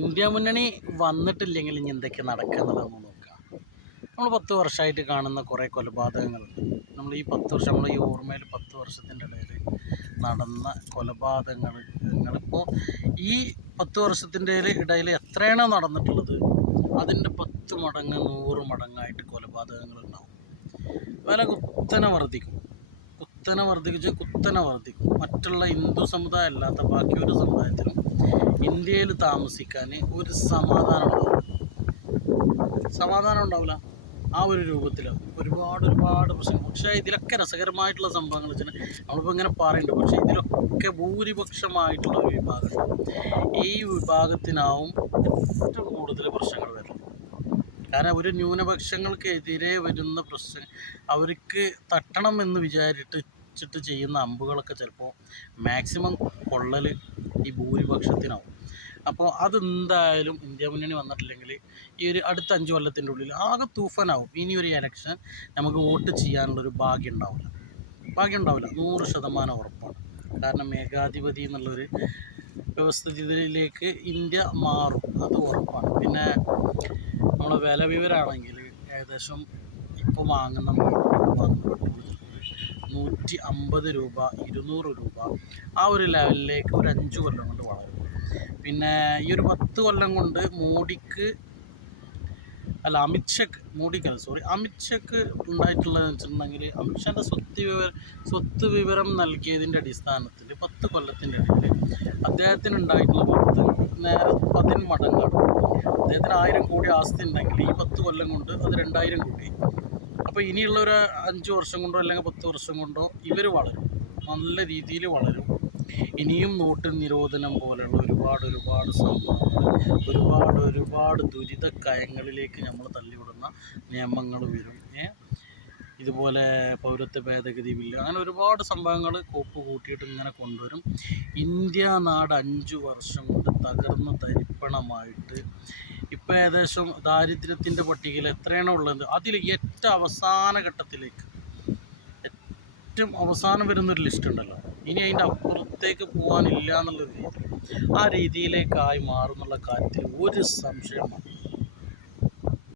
India മുന്നണി വന്നിട്ടില്ലെങ്കിൽ ഇനി എന്തൊക്കെ നടക്കുന്നത് നോക്കാം. നമ്മൾ പത്ത് വർഷമായിട്ട് കാണുന്ന കുറേ കൊലപാതകങ്ങളുണ്ട്. നമ്മൾ ഈ പത്ത് വർഷം നമ്മൾ ഈ ഓർമ്മയിൽ പത്ത് വർഷത്തിന്റെ ഇടയിൽ നടന്ന കൊലപാതകങ്ങൾ നിങ്ങളിപ്പോൾ ഈ പത്ത് വർഷത്തിന്റെ ഇടയിൽ എത്രയാണോ നടന്നിട്ടുള്ളത് അതിന്റെ പത്ത് മടങ്ങ് നൂറ് മടങ്ങായിട്ട് കൊലപാതകങ്ങൾ ഉണ്ടാവും. വില കുത്തനെ വർദ്ധിക്കും. കുത്തനെ വർദ്ധിച്ച് കുത്തനെ വർദ്ധിക്കും. മറ്റുള്ള ഹിന്ദു സമുദായം അല്ലാത്ത ബാക്കി ഒരു സമുദായത്തിലും ഇന്ത്യയിൽ താമസിക്കാൻ ഒരു സമാധാനം ഉണ്ടാവും സമാധാനം ഉണ്ടാവില്ല ആ ഒരു രൂപത്തിൽ. ഒരുപാട് ഒരുപാട് പ്രശ്നങ്ങൾ. പക്ഷേ ഇതിലൊക്കെ രസകരമായിട്ടുള്ള സംഭവങ്ങൾ വെച്ചാൽ നമ്മളിപ്പോൾ ഇങ്ങനെ പറയുന്നുണ്ട് പക്ഷേ ഇതിലൊക്കെ ഭൂരിപക്ഷമായിട്ടുള്ള ഒരു വിഭാഗം ഈ വിഭാഗത്തിനാവും ഏറ്റവും കൂടുതൽ പ്രശ്നങ്ങൾ വരുന്നത്. കാരണം ഒരു ന്യൂനപക്ഷങ്ങൾക്കെതിരെ വരുന്ന പ്രശ്നം അവർക്ക് തട്ടണം എന്ന് വിചാരിച്ചിട്ട് ചെയ്യുന്ന അമ്പുകളൊക്കെ ചിലപ്പോൾ മാക്സിമം കൊള്ളൽ ഈ ഭൂരിപക്ഷത്തിനാവും. അപ്പോൾ അതെന്തായാലും ഇന്ത്യ മുന്നണി വന്നിട്ടില്ലെങ്കിൽ ഈ ഒരു അടുത്ത അഞ്ച് കൊല്ലത്തിന്റെ ഉള്ളിൽ ആകെ തൂഫാനാവും. ഇനി ഒരു ഇലക്ഷൻ നമുക്ക് വോട്ട് ചെയ്യാനുള്ളൊരു ഭാഗ്യം ഉണ്ടാവില്ല. ഭാഗ്യം ഉണ്ടാവില്ല. നൂറ് ശതമാനം ഉറപ്പാണ്. കാരണം ഏകാധിപതി എന്നുള്ളൊരു വ്യവസ്ഥിതിയിലേക്ക് ഇന്ത്യ മാറും. അത് ഉറപ്പാണ്. പിന്നെ നമ്മൾ വില വിവരമാണെങ്കിൽ ഏകദേശം ഇപ്പോൾ വാങ്ങുന്ന നൂറ്റി അമ്പത് രൂപ ഇരുന്നൂറ് രൂപ ആ ഒരു ലെവലിലേക്ക് ഒരു അഞ്ച് കൊല്ലം കൊണ്ട് വളരും. പിന്നെ ഈ ഒരു പത്ത് കൊല്ലം കൊണ്ട് മോഡിക്ക് അല്ല അമിത്ഷക്ക് മോഡിക്കല്ല സോറി അമിത്ഷക്ക് ഉണ്ടായിട്ടുള്ളതെന്ന് വെച്ചിട്ടുണ്ടെങ്കിൽ അമിത്ഷാന്റെ സ്വത്ത് വിവര സ്വത്ത് വിവരം നൽകിയതിന്റെ അടിസ്ഥാനത്തിൽ പത്ത് കൊല്ലത്തിന്റെ ഇടയിൽ അദ്ദേഹത്തിന് ഉണ്ടായിട്ടുള്ള പത്ത് നേരെ പതിന് മടങ്ങാണ്. അദ്ദേഹത്തിന് ആയിരം കോടി ആസ്തി ഉണ്ടെങ്കിൽ ഈ പത്ത് കൊല്ലം കൊണ്ട് അത് രണ്ടായിരം കോടി. അപ്പോൾ ഇനിയുള്ള ഒരു അഞ്ച് വർഷം കൊണ്ടോ അല്ലെങ്കിൽ പത്ത് വർഷം കൊണ്ടോ ഇവർ വളരും. നല്ല രീതിയിൽ വളരും. ഇനിയും നോട്ട് നിരോധനം പോലെയുള്ള ഒരുപാട് ഒരുപാട് സംഭവങ്ങൾ ഒരുപാട് ഒരുപാട് ദുരിത കയങ്ങളിലേക്ക് നമ്മൾ തള്ളിവിടുന്ന നിയമങ്ങൾ വരും. ഇതുപോലെ പൗരത്വ ഭേദഗതി ബില്ല് അങ്ങനെ ഒരുപാട് സംഭവങ്ങൾ കോപ്പ് കൂട്ടിയിട്ട് ഇങ്ങനെ കൊണ്ടുവരും. ഇന്ത്യ നാട് അഞ്ച് വർഷം കൊണ്ട് തകർന്ന് തരിപ്പണമായിട്ട് ഇപ്പം ഏകദേശം ദാരിദ്ര്യത്തിന്റെ പട്ടികയിൽ എത്രയാണ് ഉള്ളത്? അതിൽ ഏറ്റവും അവസാന ഘട്ടത്തിലേക്ക് ഏറ്റവും അവസാനം വരുന്നൊരു ലിസ്റ്റ് ഉണ്ടല്ലോ. ഇനി അതിന്റെ അപ്പുറത്തേക്ക് പോകാനില്ല എന്നുള്ള രീതി ആ രീതിയിലേക്കായി മാറുന്നുള്ള കാര്യത്തിൽ ഒരു സംശയമാണ്